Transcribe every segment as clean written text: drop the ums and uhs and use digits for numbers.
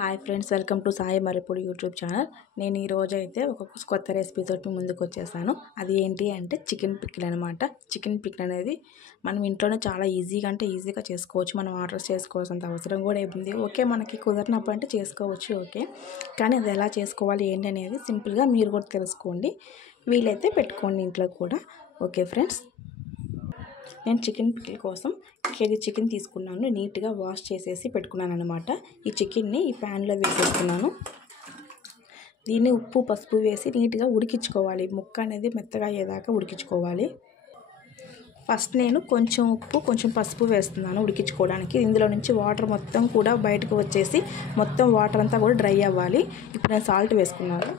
Hi friends, welcome to Sai Maripudi YouTube channel. నేను ఈరోజు అయితే ఒక కొత్త రెసిపీ తోటి ముందుకు వచ్చేసాను. అది ఏంటి అంటే చికెన్ పికిల్ అనమాట. చికెన్ పికిల్ అనేది మనం ఇంట్లోనే చాలా ఈజీగా చేసుకోవచ్చు. మనం ఆర్డర్ చేసుకోవాల్సినంత అవసరం కూడా ఏముంది. ఓకే, మనకి కుదరినప్పుడు అంటే చేసుకోవచ్చు, ఓకే. కానీ అది ఎలా చేసుకోవాలి ఏంటి అనేది సింపుల్గా మీరు కూడా తెలుసుకోండి. వీలైతే పెట్టుకోండి ఇంట్లో కూడా. ఓకే ఫ్రెండ్స్, నేను చికెన్ పికిల్ కోసం కేజీ చికెన్ తీసుకున్నాను. నీట్గా వాష్ చేసేసి పెట్టుకున్నాను అనమాట. ఈ చికెన్ని ఈ ప్యాన్లో వేసేసుకున్నాను. దీన్ని ఉప్పు పసుపు వేసి నీట్గా ఉడికించుకోవాలి. ముక్క అనేది మెత్తగా అయ్యేదాకా ఉడికించుకోవాలి. ఫస్ట్ నేను కొంచెం ఉప్పు కొంచెం పసుపు వేస్తున్నాను ఉడికించుకోవడానికి. ఇందులో నుంచి వాటర్ మొత్తం కూడా బయటకు వచ్చేసి మొత్తం వాటర్ అంతా కూడా డ్రై అవ్వాలి. ఇప్పుడు నేను సాల్ట్ వేసుకున్నాను.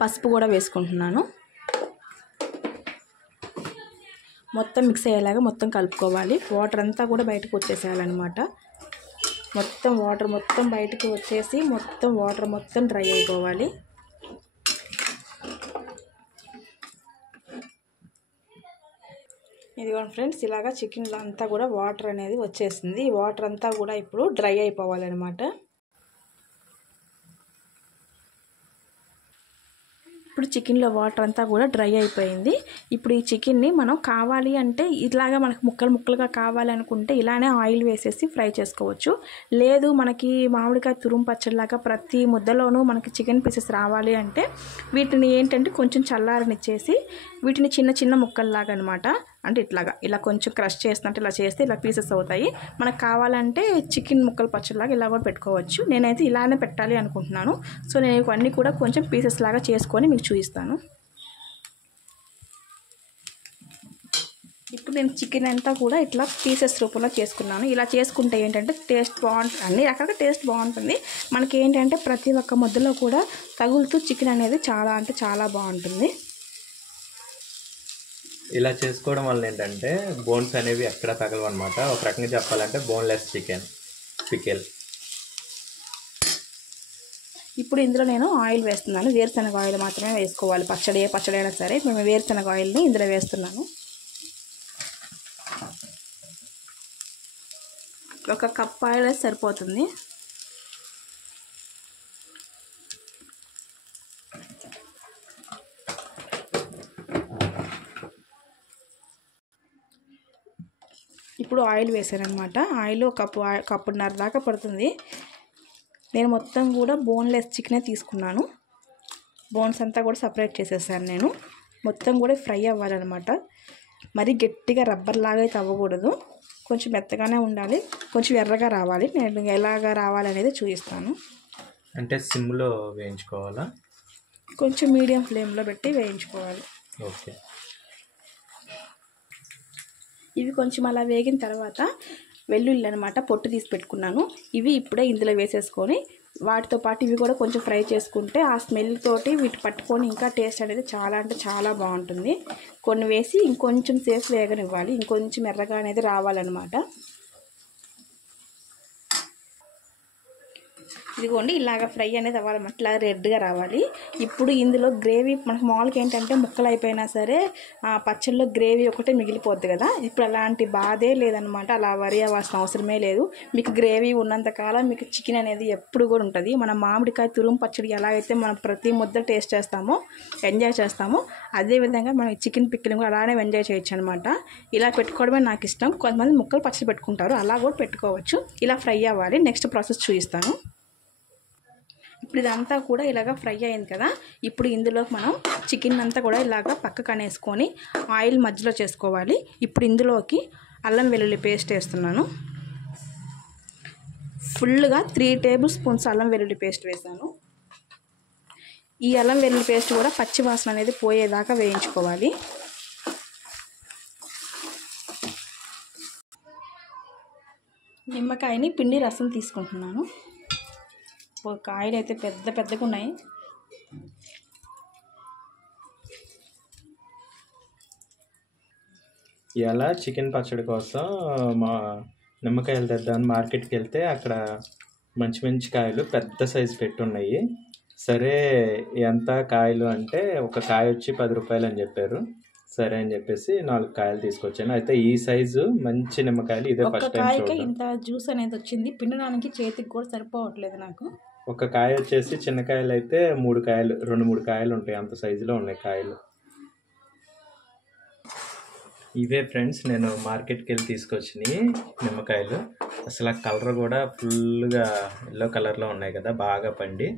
పసుపు కూడా వేసుకుంటున్నాను. మొత్తం మిక్స్ అయ్యేలాగా మొత్తం కలుపుకోవాలి. వాటర్ అంతా కూడా బయటకు వచ్చేసేయాలన్నమాట. మొత్తం వాటర్ మొత్తం బయటకు వచ్చేసి వాటర్ మొత్తం డ్రై అయిపోవాలి. ఇదిగోండి ఫ్రెండ్స్, ఇలాగా చికెన్లో అంతా కూడా వాటర్ అనేది వచ్చేసింది. ఈ వాటర్ అంతా కూడా ఇప్పుడు డ్రై అయిపోవాలన్నమాట. ఇప్పుడు చికెన్లో వాటర్ అంతా కూడా డ్రై అయిపోయింది. ఇప్పుడు ఈ చికెన్ని మనం కావాలి అంటే ఇలాగా మనకు ముక్కలుగా కావాలి అనుకుంటే ఇలానే ఆయిల్ వేసేసి ఫ్రై చేసుకోవచ్చు. లేదు మనకి మామిడికాయ తురుము పచ్చడిలాగా ప్రతి ముద్దలోనూ మనకి చికెన్ పీసెస్ రావాలి అంటే వీటిని ఏంటంటే కొంచెం చల్లారనిచ్చేసి వీటిని చిన్న చిన్న ముక్కల్లాగా అనమాట. అంటే ఇలా కొంచెం క్రష్ చేస్తుంటే ఇలా చేస్తే ఇలా పీసెస్ అవుతాయి. మనకు కావాలంటే చికెన్ ముక్కలు పచ్చడిలాగా ఇలా కూడా పెట్టుకోవచ్చు. నేనైతే ఇలానే పెట్టాలి అనుకుంటున్నాను. సో నేను ఇవన్నీ కూడా కొంచెం పీసెస్ లాగా చేసుకొని మీకు చూపిస్తాను. ఇప్పుడు నేను చికెన్ అంతా కూడా ఇట్లా పీసెస్ రూపంలో చేసుకున్నాను. ఇలా చేసుకుంటే ఏంటంటే టేస్ట్ బాగుంటుంది. అన్ని రకాలుగా టేస్ట్ బాగుంటుంది. మనకి ఏంటంటే ప్రతి ఒక్క ముద్దలో కూడా తగులుతూ చికెన్ అనేది చాలా అంటే చాలా బాగుంటుంది. ఇలా చేసుకోవడం వల్ల ఏంటంటే బోన్స్ అనేవి ఎక్కడ తగలవు అనమాట. ఒక రకంగా చెప్పాలంటే బోన్లెస్ చికెన్ పికిల్. ఇప్పుడు ఇందులో నేను ఆయిల్ వేస్తున్నాను. వేరుశనగ ఆయిల్ మాత్రమే వేసుకోవాలి. పచ్చడి అయినా సరే మేము వేరుశనగ ఆయిల్ని ఇందులో వేస్తున్నాను. ఒక కప్ ఆయిల్ సరిపోతుంది. ఇప్పుడు ఆయిల్ వేసాను అనమాట. ఆయిల్ కప్పున్నర దాకా పడుతుంది. నేను మొత్తం కూడా బోన్లెస్ చికెనే తీసుకున్నాను. బోన్స్ అంతా కూడా సపరేట్ చేసేసాను నేను. మొత్తం కూడా ఫ్రై అవ్వాలన్నమాట. మరీ గట్టిగా రబ్బర్ లాగా అయితే అవ్వకూడదు. కొంచెం మెత్తగానే ఉండాలి. కొంచెం ఎర్రగా రావాలి. నేను ఎలాగా రావాలనేది చూపిస్తాను. అంటే సిమ్లో వేయించుకోవాలా? కొంచెం మీడియం ఫ్లేమ్లో పెట్టి వేయించుకోవాలి. ఓకే. ఇవి కొంచెం అలా వేగిన తర్వాత వెల్లుల్లి అనమాట పొట్టు తీసి పెట్టుకున్నాను. ఇవి ఇప్పుడే ఇందులో వేసేసుకొని వాటితో పాటు ఇవి కూడా కొంచెం ఫ్రై చేసుకుంటే ఆ స్మెల్ తోటి వీటి పట్టుకొని ఇంకా టేస్ట్ అనేది చాలా అంటే చాలా బాగుంటుంది. కొన్ని వేసి ఇంకొంచెం సేపు వేగనివ్వాలి. ఇంకొంచెం ఎర్రగా అనేది రావాలన్నమాట. ఇదిగోండి, ఇలాగ ఫ్రై అనేది అవ్వాలన్నమాట. ఇలా రెడ్గా రావాలి. ఇప్పుడు ఇందులో గ్రేవీ మనకు మామూలుగా ఏంటంటే ముక్కలు అయిపోయినా సరే పచ్చళ్ళలో గ్రేవీ ఒకటే మిగిలిపోద్ది కదా. ఇప్పుడు అలాంటి బాధే లేదనమాట. అలా వరి అవ్వాల్సిన అవసరమే లేదు. మీకు గ్రేవీ ఉన్నంతకాలం మీకు చికెన్ అనేది ఎప్పుడు కూడా ఉంటుంది. మన మామిడికాయ తురుము పచ్చడి ఎలాగైతే మనం ప్రతి ముద్ద టేస్ట్ చేస్తామో ఎంజాయ్ చేస్తామో అదేవిధంగా మనం చికెన్ పిక్కిని కూడా అలానే ఎంజాయ్ చేయొచ్చు అనమాట. ఇలా పెట్టుకోవడమే నాకు ఇష్టం. కొంతమంది ముక్కలు పచ్చడి పెట్టుకుంటారు, అలా కూడా పెట్టుకోవచ్చు. ఇలా ఫ్రై అవ్వాలి. నెక్స్ట్ ప్రాసెస్ చూపిస్తాను. ఇప్పుడు ఇదంతా కూడా ఇలాగ ఫ్రై అయింది కదా. ఇప్పుడు ఇందులో మనం చికెన్ అంతా కూడా ఇలాగ పక్కకు అనేసుకొని ఆయిల్ మధ్యలో చేసుకోవాలి. ఇప్పుడు ఇందులోకి అల్లం వెల్లుల్లి పేస్ట్ వేస్తున్నాను. ఫుల్గా 3 టేబుల్ స్పూన్స్ అల్లం వెల్లుల్లి పేస్ట్ వేసాను. ఈ అల్లం వెల్లుల్లి పేస్ట్ కూడా పచ్చి వాసన అనేది పోయేదాకా వేయించుకోవాలి. నిమ్మకాయని పిండి రసం తీసుకుంటున్నాను. కాయలు అయితే పెద్దగా ఉన్నాయి. ఇలా చికెన్ పచ్చడి కోసం మా నిమ్మకాయలు తెద్దామని మార్కెట్కి వెళ్తే అక్కడ మంచి కాయలు పెద్ద సైజు పెట్టున్నాయి. సరే ఎంత కాయలు అంటే ఒక కాయ వచ్చి 10 రూపాయలు అని చెప్పారు. సరే అని చెప్పేసి 4 కాయలు తీసుకొచ్చాను. అయితే ఈ సైజు మంచి నిమ్మకాయలు ఇదే ఒక్క ఫస్ట్ టైం కాయకే చూడడం. ఇంత జ్యూస్ అనేది వచ్చింది. పిండడానికి చేతికి కూడా సరిపోవట్లేదు నాకు. ఒక కాయ వచ్చేసి చిన్న కాయలు అయితే 3 కాయలు 2-3 కాయలు ఉంటాయి, అంత సైజులో ఉన్నాయి కాయలు. ఇవే ఫ్రెండ్స్ నేను మార్కెట్కి వెళ్ళి తీసుకొచ్చినాయి నిమ్మకాయలు. అసలు ఆ కలర్ కూడా ఫుల్గా ఎల్లో కలర్లో ఉన్నాయి కదా, బాగా పండి.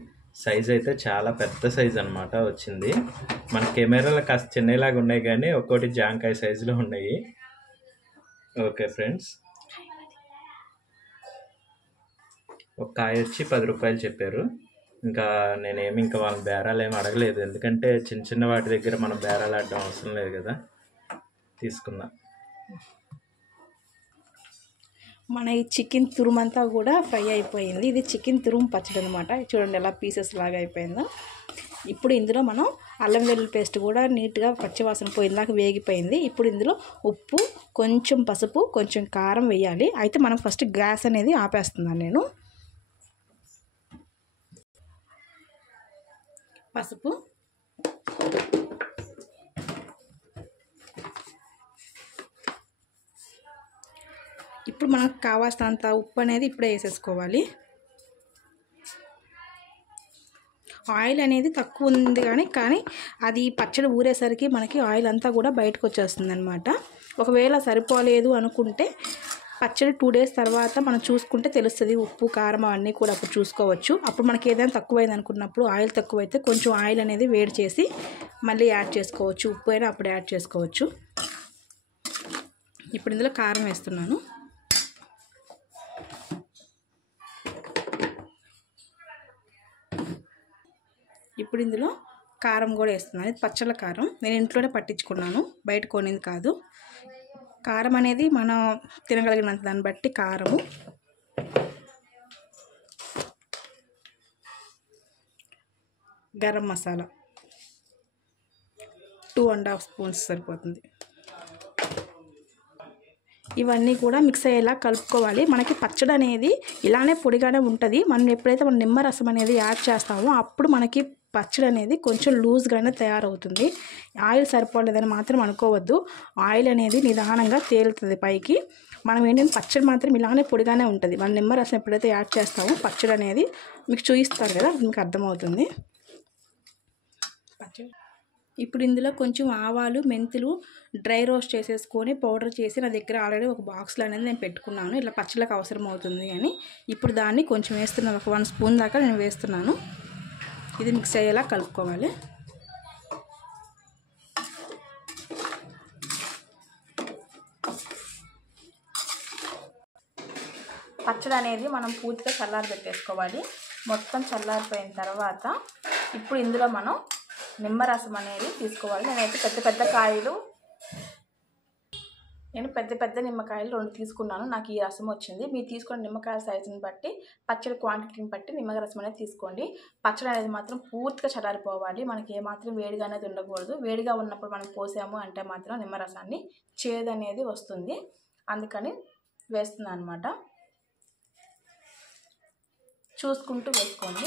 సైజ్ అయితే చాలా పెద్ద సైజ్ అనమాట వచ్చింది. మన కెమెరాలో కాస్త చిన్నలాగా ఉన్నాయి కానీ ఒక్కోటి జాంకాయ సైజులో ఉన్నాయి. ఓకే ఫ్రెండ్స్, ఒక కాయ వచ్చి 10 రూపాయలు చెప్పారు. ఇంకా నేనేమి ఇంకా వాళ్ళ బేరాలు ఏమి అడగలేదు, ఎందుకంటే చిన్న చిన్న వాటి దగ్గర మనం బేరాలు ఆడడం అవసరం లేదు కదా. తీసుకున్నా. మన ఈ చికెన్ తురుమంతా కూడా ఫ్రై అయిపోయింది. ఇది చికెన్ తురుము పచ్చడి అనమాట. చూడండి ఎలా పీసెస్ లాగా అయిపోయిందో. ఇప్పుడు ఇందులో మనం అల్లం వెల్లుల్లి పేస్ట్ కూడా నీట్గా పచ్చివాసన పోయిందాక వేగిపోయింది. ఇప్పుడు ఇందులో ఉప్పు, కొంచెం పసుపు, కొంచెం కారం వేయాలి. అయితే మనం ఫస్ట్ గ్యాస్ అనేది ఆపేస్తున్నాను నేను. పసుపు, ఇప్పుడు మనకు కావాల్సినంత ఉప్పు అనేది ఇప్పుడే వేసేసుకోవాలి. ఆయిల్ అనేది తక్కువ ఉంది కానీ అది పచ్చడి ఊరేసరికి మనకి ఆయిల్ అంతా కూడా బయటకు వచ్చేస్తుంది అనమాట. ఒకవేళ సరిపోలేదు అనుకుంటే పచ్చడి 2 days తర్వాత మనం చూసుకుంటే తెలుస్తుంది. ఉప్పు, కారం అవన్నీ కూడా అప్పుడు చూసుకోవచ్చు. అప్పుడు మనకి ఏదైనా తక్కువైంది అనుకున్నప్పుడు, ఆయిల్ తక్కువైతే కొంచెం ఆయిల్ అనేది వేడి చేసి మళ్ళీ యాడ్ చేసుకోవచ్చు. ఉప్పు అయినా అప్పుడు యాడ్ చేసుకోవచ్చు. ఇప్పుడు ఇందులో కారం వేస్తున్నాను. ఇప్పుడు ఇందులో కారం కూడా వేస్తున్నాను. ఇది పచ్చళ్ళ కారం, నేను ఇంట్లోనే పట్టించుకున్నాను, బయట కొనింది కాదు. కారం అనేది మనం తినగలిగినంత దాన్ని బట్టి కారము. గరం మసాలా 2.5 spoons సరిపోతుంది. ఇవన్నీ కూడా మిక్స్ అయ్యేలా కలుపుకోవాలి. మనకి పచ్చడి అనేది ఇలానే పొడిగానే ఉంటుంది. మనం ఎప్పుడైతే మనం నిమ్మరసం అనేది యాడ్ చేస్తామో అప్పుడు మనకి పచ్చడి అనేది కొంచెం లూజ్గానే తయారవుతుంది. ఆయిల్ సరిపోలేదని మాత్రం అనుకోవద్దు. ఆయిల్ అనేది నిదానంగా తేలుతుంది పైకి. మనం ఏంటంటే పచ్చడి మాత్రం ఇలానే పొడిగానే ఉంటుంది. మనం నిమ్మరసం ఎప్పుడైతే యాడ్ చేస్తామో పచ్చడి అనేది మీకు చూపిస్తారు కదా, మీకు అర్థమవుతుంది. ఇప్పుడు ఇందులో కొంచెం ఆవాలు, మెంతులు డ్రై రోస్ట్ చేసేసుకొని పౌడర్ చేసి నా దగ్గర ఆల్రెడీ ఒక బాక్స్లో అనేది నేను పెట్టుకున్నాను. ఇట్లా పచ్చళ్ళకి అవసరం అవుతుంది అని. ఇప్పుడు దాన్ని కొంచెం వేస్తున్నాను, ఒక 1 spoon దాకా నేను వేస్తున్నాను. ఇది మిక్స్ అయ్యేలా కలుపుకోవాలి. పచ్చడి అనేది మనం పూర్తిగా చల్లారి పెట్టేసుకోవాలి. మొత్తం చల్లారిపోయిన తర్వాత ఇప్పుడు ఇందులో మనం నిమ్మరసం అనేది తీసుకోవాలి. నేను పెద్ద పెద్ద నిమ్మకాయలు 2 తీసుకున్నాను. నాకు ఈ రసం వచ్చింది. మీరు తీసుకున్న నిమ్మకాయల సైజుని బట్టి, పచ్చడి క్వాంటిటీని బట్టి నిమ్మరసం అనేది తీసుకోండి. పచ్చడి అనేది మాత్రం పూర్తిగా చల్లారిపోవాలి. మనకి ఏమాత్రం వేడిగా అనేది ఉండకూడదు. వేడిగా ఉన్నప్పుడు మనం పోసాము అంటే మాత్రం నిమ్మరసాన్ని చేదు అనేది వస్తుంది. అందుకని వేస్తున్నాను అనమాట. చూసుకుంటూ వేసుకోండి.